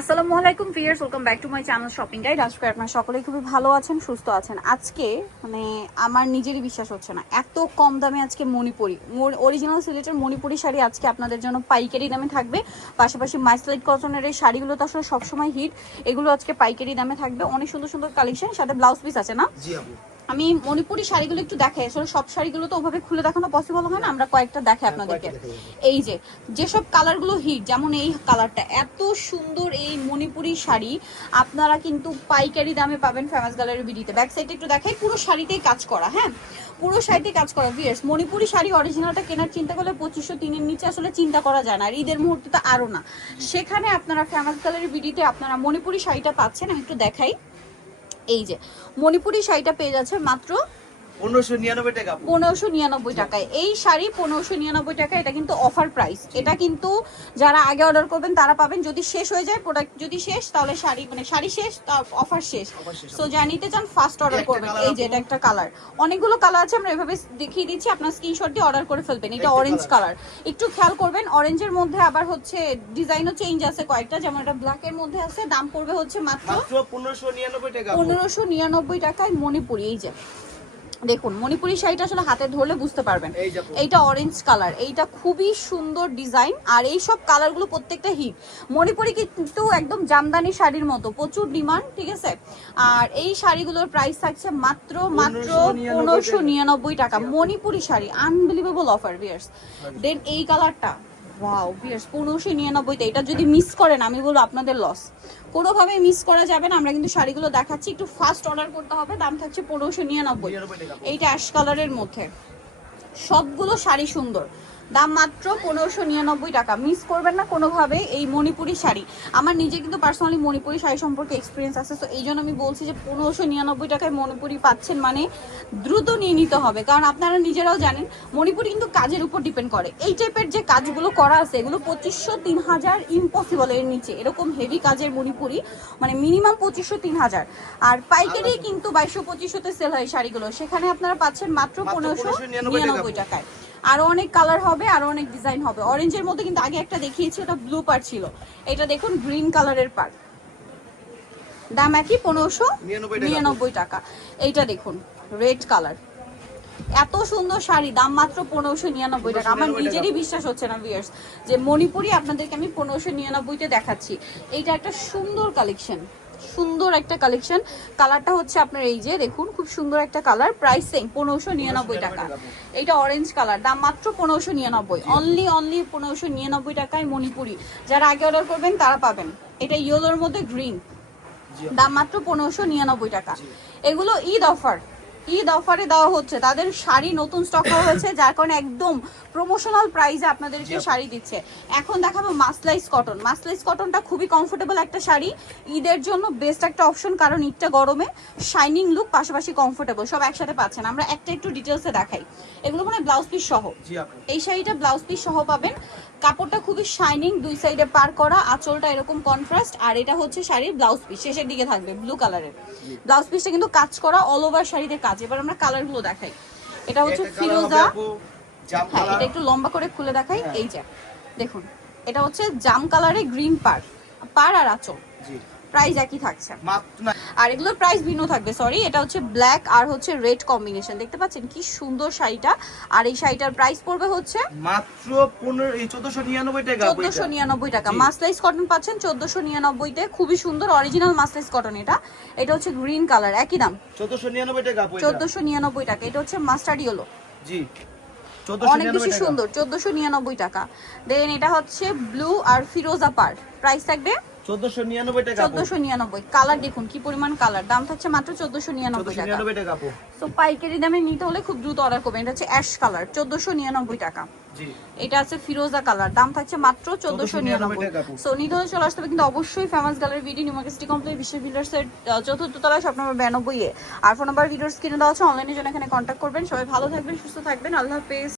আসসালামু আলাইকুম viewers, welcome back to my channel shopping guide. আজকে আপনারা সকলেই খুবই ভালো আছেন, সুস্থ আছেন। আজকে মানে আমার নিজেরই বিশ্বাস হচ্ছে না, এত কম দামে আজকে মণিপুরি অরিজিনাল সিলেটের মণিপুরি শাড়ি আজকে আপনাদের জন্য পাইকারি দামে থাকবে। পাশাপাশি মাইসলাইট কটনের এই শাড়িগুলো তো আসলে সবসময় হিট, এগুলো আজকে পাইকারি দামে থাকবে। অনেক সুন্দর সুন্দর কালেকশন, সাথে ব্লাউজ পিস আছে না? জি আপু। আমি মণিপুরি শাড়িগুলো একটু দেখাই, আসলে সব শাড়িগুলো তো ওভাবে খুলে দেখানো পসিবল হয় না, আমরা কয়েকটা দেখাই আপনাদেরকে। এই যে যেসব কালারগুলো হিট, যেমন এই কালারটা এত সুন্দর, এই মণিপুরি শাড়ি আপনারা কিন্তু পাইকারি দামে পাবেন ফেমাস গ্যালারি বিডিতে। ব্যাক সাইডে একটু দেখাই, পুরো শাড়িতেই কাজ করা, হ্যাঁ পুরো শাড়িতেই কাজ করা। ভিউয়ার্স, মণিপুরি শাড়ি অরিজিনালটা কেনার চিন্তা করলে 2503-এর নিচে আসলে চিন্তা করা যায় না, আর ঈদের মুহূর্তে তো আরও না। সেখানে আপনারা ফেমাস গ্যালারি বিডিতে আপনারা মণিপুরি শাড়িটা পাচ্ছেন। আমি একটু দেখাই, এই যে মণিপুরি শাড়িটা পেয়ে যাচ্ছে মাত্র 1599 টাকা। 1599 টাকায় এই শাড়ি, 1599 টাকা। এটা কিন্তু অফার প্রাইস, এটা কিন্তু যারা আগে অর্ডার করবেন তারা পাবেন। যদি শেষ হয়ে যায়, প্রোডাক্ট যদি শেষ, তাহলে শাড়ি মানে শাড়ি শেষ, অফার শেষ। সো যা নিতে চান ফার্স্ট অর্ডার করবেন। এই যে এটা একটা কালার, অনেকগুলো কালার আছে, আমরা এভাবে দেখিয়ে দিচ্ছি, আপনার স্ক্রিনশট দিয়ে অর্ডার করে ফেলবেন। এটা অরেঞ্জ কালার, একটু খেয়াল করবেন। অরেঞ্জের মধ্যে আবার হচ্ছে ডিজাইনও চেঞ্জ আছে কয়েকটা, যেমন এটা ব্ল্যাকের মধ্যে আছে। দাম পড়বে হচ্ছে মাত্র 1599 টাকা। 1599 টাকায় মণিপুরি। এই যে দেখুন, মণিপুরি শাড়িটা আসলে হাতে ধরলে বুঝতে পারবেন। এইটা অরেঞ্জ কালার, এইটা খুবই সুন্দর ডিজাইন, আর এই সব কালারগুলো প্রত্যেকটা হিট। মণিপুরি কিন্তু একদম জামদানি শাড়ির মতো, প্রচুর ডিমান্ড, ঠিক আছে। আর এই শাড়িগুলোর প্রাইস থাকছে মাত্র 1599 টাকা। Manipuri sari, unbelievable offer viewers. Then এই কালারটা, ওয়াও ভিউয়ার্স, 1599 তে। এটা যদি মিস করেন, আমি বলবো আপনাদের লস, কোনোভাবে মিস করা যাবে না। আমরা কিন্তু শাড়িগুলো দেখাচ্ছি, একটু ফাস্ট অর্ডার করতে হবে। দাম থাকছে 1599। এইটা অ্যাশ কালারের মধ্যে, সবগুলো শাড়ি সুন্দর, দাম মাত্র 1599 টাকা। মিস করবেন না কোনোভাবে এই মণিপুরি শাড়ি। আমার নিজে কিন্তু পার্সোনালি মণিপুরি শাড়ি সম্পর্কে এক্সপিরিয়েন্স আছে, তো এই জন্য আমি বলছি যে 1599 টাকায় মণিপুরি পাচ্ছেন মানে দ্রুত নিয়ে নিতে হবে, কারণ আপনারা নিজেরাও জানেন মণিপুরি কিন্তু কাজের উপর ডিপেন্ড করে। এই টাইপের যে কাজগুলো করা আছে, এগুলো 2500-3000 ইম্পসিবল এর নিচে। এরকম হেভি কাজের মণিপুরি মানে মিনিমাম 2500-3000, আর পাইকারি কিন্তু 2200-2500-তে সেল হয় শাড়িগুলো, সেখানে আপনারা পাচ্ছেন মাত্র 1599 টাকায়। আরো অনেক কালার হবে, আরো অনেক ডিজাইন হবে। অরেঞ্জের মধ্যে কিন্তু আগে একটা দেখিয়েছি, ওটা ব্লু পার ছিল। এটা দেখুন গ্রিন কালারের পার, দাম একই 1599 টাকা। এইটা দেখুন রেড কালার, এত সুন্দর শাড়ি, দাম মাত্র 1599 টাকা। আমার নিজেরই বিশ্বাস হচ্ছে না ভিউয়ার্স যে মণিপুরি আপনাদেরকে আমি 1599-তে দেখাচ্ছি। এইটা একটা সুন্দর কালেকশন, সুন্দর একটা কালেকশন। কালারটা হচ্ছে আপনার এই যে দেখুন, খুব সুন্দর একটা কালার। প্রাইস সেম 1599 টাকা। এইটা অরেঞ্জ কালার, দাম মাত্র 1599। অনলি 1599 টাকায় মণিপুরি। যারা আগে অর্ডার করবেন তারা পাবেন। এটা ইয়েলোর মধ্যে গ্রিন, দাম মাত্র 1599 টাকা। এগুলো ঈদ অফার, ঈদ অফারে দেওয়া হচ্ছে। তাদের শাড়ি নতুন স্টক করা হয়েছে, যার কারণে একদম প্রমোশনাল প্রাইসে আপনাদেরকে শাড়ি দিচ্ছে। এখন দেখাবো মাসলাইস কটন। মাসলাইস কটনটা খুবই কমফোর্টেবল একটা শাড়ি, ঈদের জন্য বেস্ট একটা অপশন, কারণ ঈদটা গরমে শাইনিং লুক পাশাপাশি কমফোর্টেবল সব একসাথে পাচ্ছেন। আমরা একটা একটু ডিটেলসে দেখাই। এগুলো মানে ব্লাউজ পিস সহ, এই শাড়িটা ব্লাউজ পিস সহ পাবেন। কাপড়টা খুবই শাইনিং, দুই সাইডে পার করা, আঁচলটা এরকম কন্ট্রাস্ট, আর এটা হচ্ছে শাড়ির ব্লাউজ পিস, শেষের দিকে থাকবে ব্লু কালারের ব্লাউজ পিসটা, কিন্তু কাজ করা অল ওভার শাড়িতে কাজ। এবার আমরা কালারগুলো দেখাই। এটা হচ্ছে ফিরোজা, হ্যাঁ এটা একটু লম্বা করে খুলে দেখাই। এই যে দেখুন, এটা হচ্ছে জাম কালারে গ্রিন পার, পার আর আঁচল, প্রাইস একই থাকছে। আর এগুলোর প্রাইস ভিন্ন থাকবে, সরি। এটা হচ্ছে ব্ল্যাক আর হচ্ছে রেড কম্বিনেশন, দেখতে পাচ্ছেন কি সুন্দর শাড়িটা। আর এই শাড়িটার প্রাইস পড়বে হচ্ছে মাত্র 1499 টাকা। 1499 টাকা। মাসলাইস কটন পাচ্ছেন 1499 তে, খুবই সুন্দর অরিজিনাল মাসলাইস কটন। এটা এটা হচ্ছে গ্রিন কালার, একই দাম 1499 টাকা। 1499 টাকা। এটা হচ্ছে মাস্টার্ড ইয়েলো, জি অনেক বেশি সুন্দর, 1499 টাকা। দেন এটা হচ্ছে ব্লু আর ফিরোজা পার, প্রাইস থাকবে 1499 টাকা। 1499। কালার দেখুন কি পরিমাণ কালার, দাম থাকছে মাত্র 1499 টাকা। সো পাইকারি দামে নিতে হলে খুব দ্রুত অর্ডার করবেন। এটা হচ্ছে অ্যাশ কালার, 1499 টাকা। এটা আছে ফিরোজা কালার, দাম থাকছে মাত্র 1499। সো নিতে হলে চলে আসতে হবে কিন্তু অবশ্যই famous gallery video new market city complex বিশ্ব বিল্ডার্সের ৪র্থ তলায়, শপ নম্বর 92 এ। আর ফোন নাম্বার ভিডিওর স্ক্রিনে দেওয়া আছে, অনলাইনের জন্য এখানে কন্ট্যাক্ট করবেন। সবাই ভালো থাকবেন, সুস্থ থাকবেন, আল্লাহ হাফেজ।